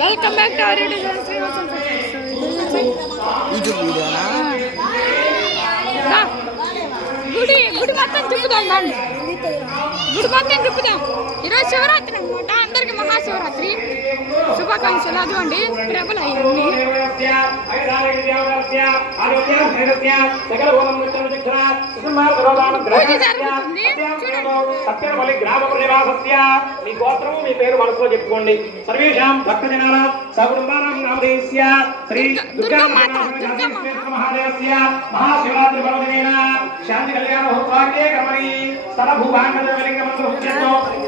Welcome back to our YouTube వీడియోనా గుడి మొత్తం తిప్పుదాం రండి. గుడి మొత్తం తిప్పుదాం. ఈరోజు శివరాత్రి అనమాట. అందరికి మహాశివరాత్రి శుభాకాంక్షలు. అదిగోండి ప్రభలు అయ్యండి. మీ గోత్రము మీ పేరు మనసులో చెప్పుకోండి. సర్వేషాం భక్తజనాల సకుటుంబానాం నామధేయస్య శ్రీ దుర్గా మహాదేవస్య మహాశివరాత్రి పర్వదినేన శాంతి కళ్యాణ మహోత్సవాఖ్యే కర్మణి సరభూభాంగలింగమంత్రో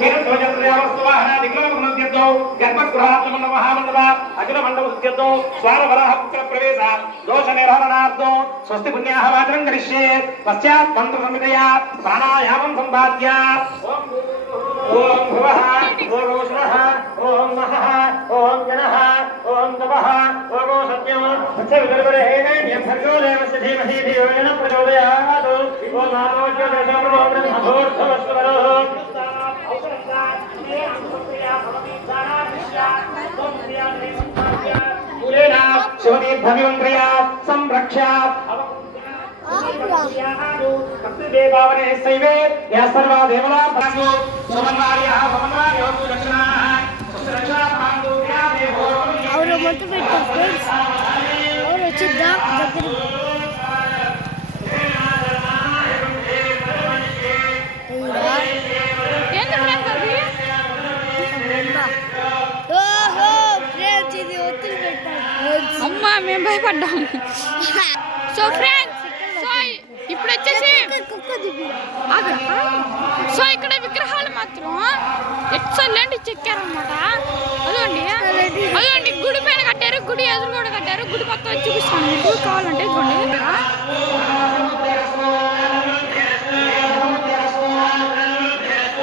కీర్తోజత్రయావస్తువాహన దిగ్లోకమంత్యతో గర్భగృహాత్మన్న మహామండప అఖిల మండపస్యతో స్వారవరాహ పుత్ర ప్రవేశ దోష నిర్హరణార్థం స్వస్తి పుణ్యాహ వాచనం కరిష్యే పశ్చాత్ మంత్ర సంహితయా ప్రాణాయామం సంపాద్య ఓం భువః ఓం ఓషః ఓం మహః ఓం జనః ఓం తపః ఓం సత్యం సత్యవిదర్భరేణ భర్గో దేవస్య ధీమహి ధియో యో నః ప్రచోదయాత్ ఓం ఆరోగ్య దేశప్రభో బ్రహ్మభూర్ధవస్వరో పూరేణా శివదీర్ఘమింద్రియా సంరక్ష్యాత్ देवावने सैवे या सर्वा देवला भागो समन्वार्यः समन्वार्यो दक्षिणाः सुरक्षा पांडु या देवो और मत बैठो फ्रेंड्स और चिद्दा దగ్గర ఏంది ఫ్రెండ్స్ అది ఓహో ఫ్రెండ్స్ ఇది ఒత్తిడి పెట్టారు అమ్మా మేము భయపడ్డాం సో ఫ్రెండ్స్ ఇప్పుడు వచ్చేసి సో ఇక్కడ విగ్రహాలు మాత్రం ఎక్సలెంట్ చెక్కారనమాట. అదండి గుడి పైన కట్టారు, గుడి ఎదురు కూడా కట్టారు. గుడి మొత్తం వచ్చి చూపిస్తాను మీకు కావాలంటే. ఇదిగోండి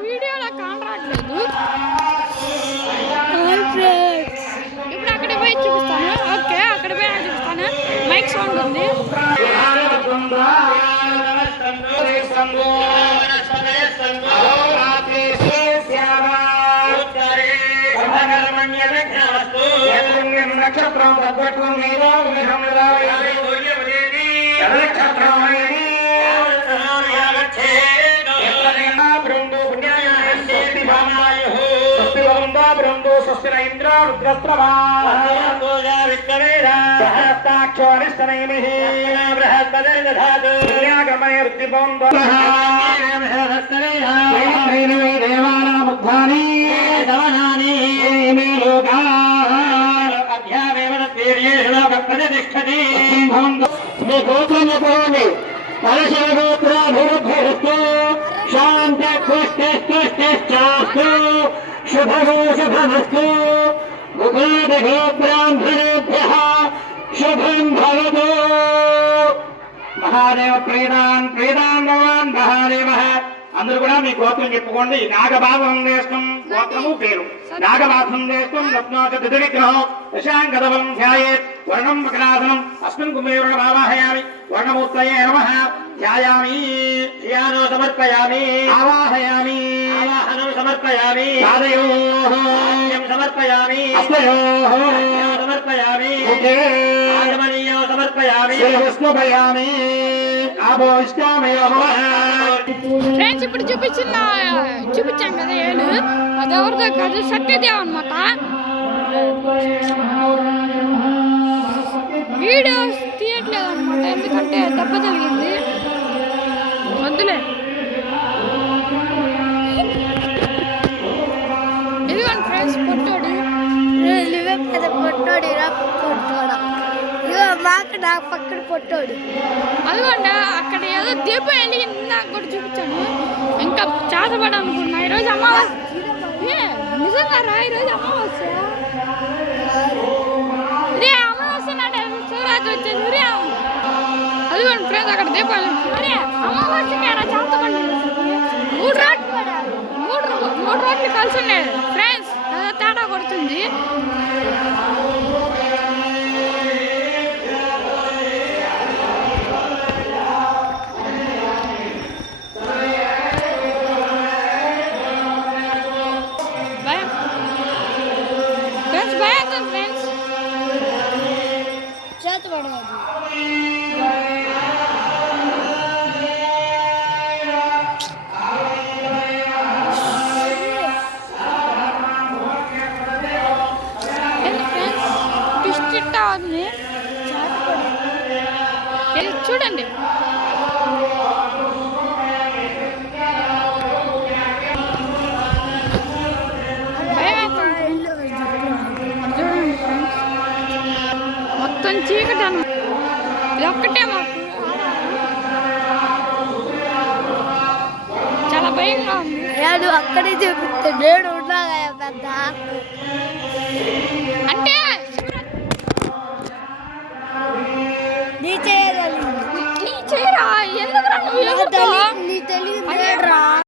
వీడియోలో కానరాట్లేదు. ఇప్పుడు అక్కడ పోయి చూపిస్తాను. ఓకే అక్కడ పోయి చూపిస్తాను. మైక్ సౌండ్ ఉంది. నక్షత్రం తగ్గట్టు మీరు బృందు స్వస్తిర ఇంద్ర రుద్రస్రవాక్షోరిష్టనైమి దేవానాముద్ధాని దవనాని ప్రతిష్టతి మీ గోత్రముకోండి పరశివగోత్రాభివృద్ధిరస్తు శాంతస్తు శుభమో శుభమస్తు ముఖాదభో బ్రాహ్మణేభ్యః శుభం భవతు. మహాదేవ ప్రీణాన్ భగవాన్ మహాదేవః. అందరూ కూడా మీ గోత్రం చెప్పుకోండి. నాగబాధం చేస్తాం గోత్రము పేరు. నాగబాధం చేస్తాం రత్నోగ్రహం దశాంగదవం ధ్యాయేత్ వర్ణం మకరాధనం అస్మిన్ కుమేరుణ ఆవాహయామి వర్ణమూర్తయే నమః ధ్యాయామి ధ్యానో సమర్పయామి ఆవాహయామి ఆవాహనం సమర్పయామి పాదయోః సమర్పయామి హస్తయోః సమర్పయామి ఆగమనీయో సమర్పయామి విష్ణుపయామి ఆభోష్టామయోః. ఫ్రెండ్స్ ఇప్పుడు చూపించాం కదా ఏడు అది ఎవరిదో కాదు సత్యదేవ్ అనమాట. వీడియోస్ తీయట్లేదు అనమాట ఎందుకంటే దెబ్బ జరిగింది. వద్దులే. ఇదిగోండి ఫ్రెండ్స్ పొట్టోడు పెద్ద పొట్టోడు పొట్టోడా మాకు నాకు పక్కన పొట్టోడు. అదిగోండి అక్కడ ఏదో దీపం వెలిగింది. నాకు కూడా చూపించాను. ఇంకా చేతపడ అనుకున్నా. ఈరోజు అమావాస్య. నిజంగా రా ఈరోజు అమావాస్య. రే అమావాస్య నాటే శివరాత్రి వచ్చేది. రే అదిగోండి ఫ్రెండ్స్ అక్కడ దీపం రే అమావాస్యకి అలా చేతపడి మూడు రోడ్లు కలిసి ఉన్నాయి ఫ్రెండ్స్. తేడా కొడుతుంది. భయం ఫ్రెండ్స్ పడదు. చూడండి మొత్తం చీకటి ఇది ఒక్కటే మాకు చాలా భయంగా ఉంది. నేను అక్కడే చూపిస్తే నేను ఉన్నా పెద్ద అంటే నీ చేయరా ఎందుకు నీ తెలియదు